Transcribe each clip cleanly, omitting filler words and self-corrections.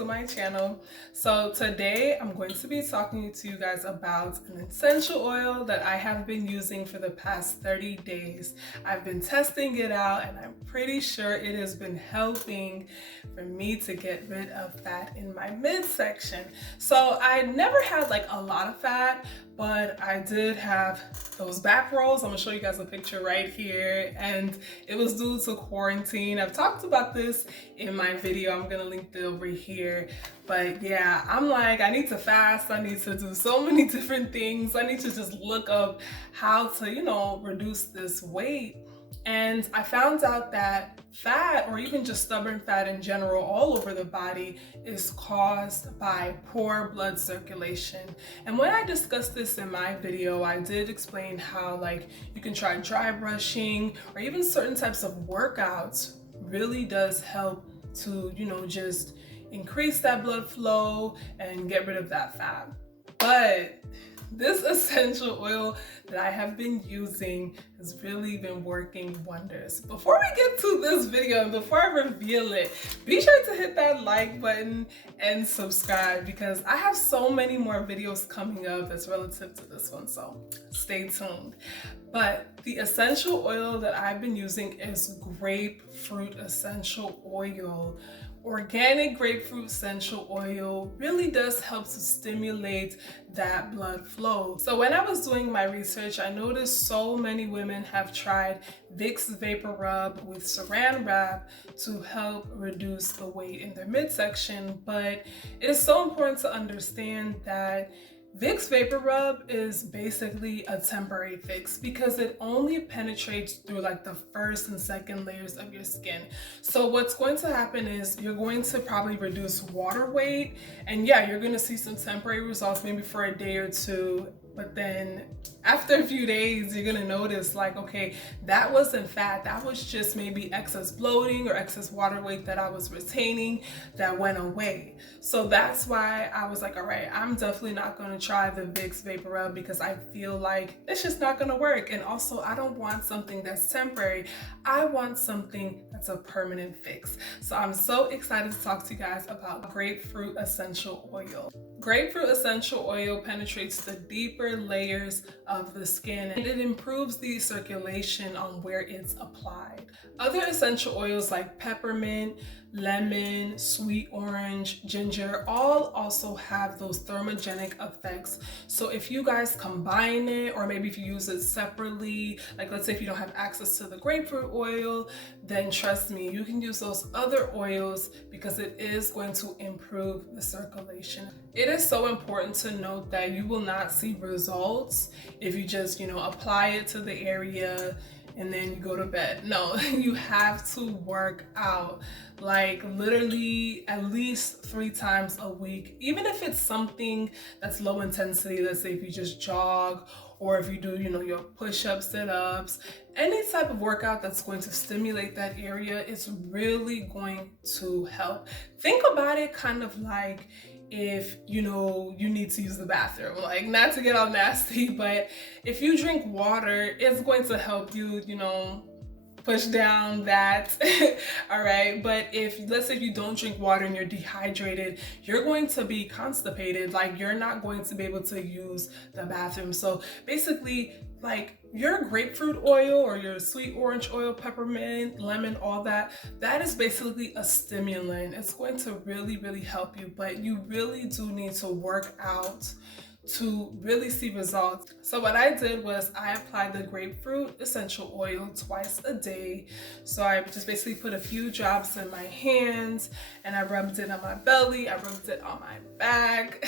to my channel. So today I'm going to be talking to you guys about an essential oil that I have been using for the past 30 days. I've been testing it out and I'm pretty sure it has been helping for me to get rid of fat in my midsection. So I never had like a lot of fat, but I did have those back rolls. I'm gonna show you guys a picture right here, and it was due to quarantine. I've talked about this in my video. I'm gonna link it over here. But yeah, I'm like, I need to fast. I need to do so many different things. I need to just look up how to, reduce this weight. And I found out that fat, or even just stubborn fat in general, all over the body is caused by poor blood circulation. And when I discussed this in my video, I did explain how you can try dry brushing or even certain types of workouts really does help to, just increase that blood flow and get rid of that fat. But this essential oil that I have been using has really been working wonders. Before we get to this video and before I reveal it, be sure to hit that like button and subscribe because I have so many more videos coming up that's relative to this one, so stay tuned. But the essential oil that I've been using is grapefruit essential oil. Organic grapefruit essential oil really does help to stimulate that blood flow. So when I was doing my research, I noticed so many women have tried Vicks Vapor Rub with Saran Wrap to help reduce the weight in their midsection. But it is so important to understand that Vicks Vapor Rub is basically a temporary fix because it only penetrates through the first and second layers of your skin. So what's going to happen is you're going to probably reduce water weight, and yeah, you're going to see some temporary results maybe for a day or two. But then after a few days, you're gonna notice okay, that wasn't fat. That was just maybe excess bloating or excess water weight that I was retaining that went away. So that's why I was like, all right, I'm definitely not gonna try the Vicks Vapor Rub because I feel like it's just not gonna work. And also I don't want something that's temporary. I want something that's a permanent fix. So I'm so excited to talk to you guys about grapefruit essential oil. Grapefruit essential oil penetrates the deeper layers of the skin and it improves the circulation on where it's applied. Other essential oils like peppermint, lemon, sweet orange, ginger, all also have those thermogenic effects. So if you guys combine it, or maybe if you use it separately, let's say if you don't have access to the grapefruit oil, then trust me, you can use those other oils because it is going to improve the circulation. It is so important to note that you will not see results if you just, apply it to the area and then you go to bed. No, you have to work out literally at least 3 times a week, even if it's something that's low intensity. Let's say if you just jog, or if you do, your push-ups, sit-ups, any type of workout that's going to stimulate that area, it's really going to help. Think about it kind of like if you need to use the bathroom, not to get all nasty, but if you drink water, it's going to help you, push down that. All right, but let's say if you don't drink water and you're dehydrated, you're going to be constipated. You're not going to be able to use the bathroom. So basically, your grapefruit oil or your sweet orange oil, peppermint, lemon, all that is basically a stimulant. It's going to really, really help you, but you really do need to work out to really see results. So what I did was I applied the grapefruit essential oil twice a day. So I just basically put a few drops in my hands and I rubbed it on my belly, I rubbed it on my back,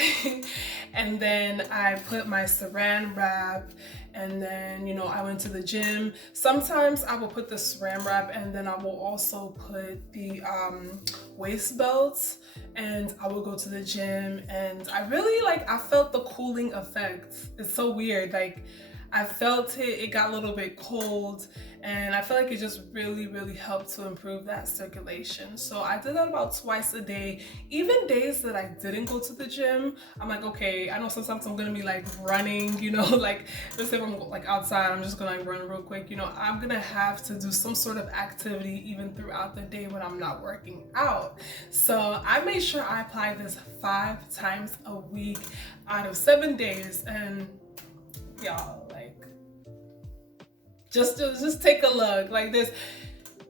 and then I put my saran wrap. And then, I went to the gym. Sometimes I will put the saran wrap and then I will also put the waist belts, and I will go to the gym, and I really I felt the cooling effect. It's so weird. I felt it got a little bit cold, and I feel like it just really helped to improve that circulation. So I did that about twice a day. Even days that I didn't go to the gym, I'm like, okay, I know sometimes I'm gonna be like running, you know, like let's say if I'm like outside, I'm just gonna like run real quick, you know, I'm gonna have to do some sort of activity even throughout the day when I'm not working out. So I made sure I applied this 5 times a week out of 7 days, and y'all, like, just take a look. Like, this,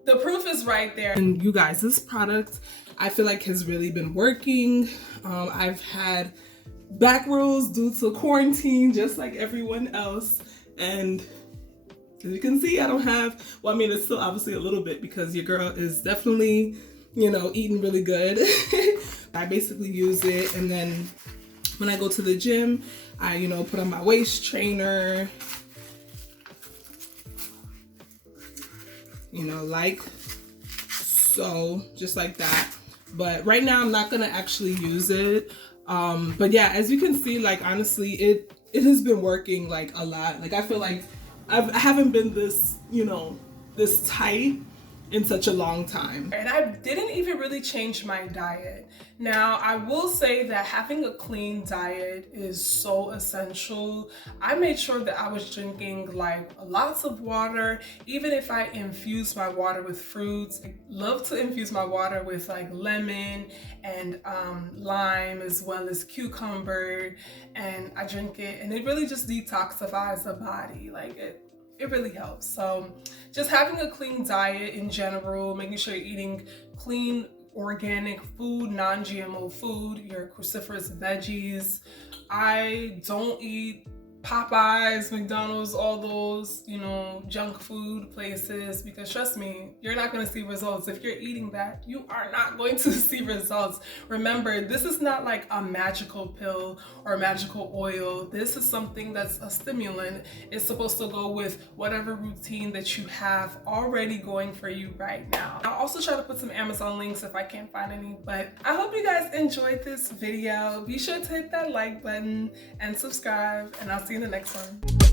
the proof is right there. And you guys, this product I feel like has really been working. I've had back rolls due to quarantine, just like everyone else, and as you can see, I don't have, well, I mean, it's still obviously a little bit because your girl is definitely, you know, eating really good. I basically use it, and then when I go to the gym, I, you know, put on my waist trainer, you know, like so, just like that. But right now I'm not gonna actually use it. But yeah, as you can see, like, honestly, it has been working like a lot. Like, I feel like I haven't been this, you know, this tight in such a long time. And I didn't even really change my diet. Now, I will say that having a clean diet is so essential. I made sure that I was drinking like lots of water, even if I infuse my water with fruits. I love to infuse my water with like lemon and lime, as well as cucumber, and I drink it, and it really just detoxifies the body. Like, it really helps. So just having a clean diet in general, making sure you're eating clean organic food, non-GMO food, your cruciferous veggies. I don't eat Popeyes, McDonald's, all those, you know, junk food places, because trust me, you're not going to see results. If you're eating that, you are not going to see results. Remember, this is not like a magical pill or a magical oil. This is something that's a stimulant. It's supposed to go with whatever routine that you have already going for you right now. I'll also try to put some Amazon links if I can't find any, but I hope you guys enjoyed this video. Be sure to hit that like button and subscribe, and I'll see you in the next one.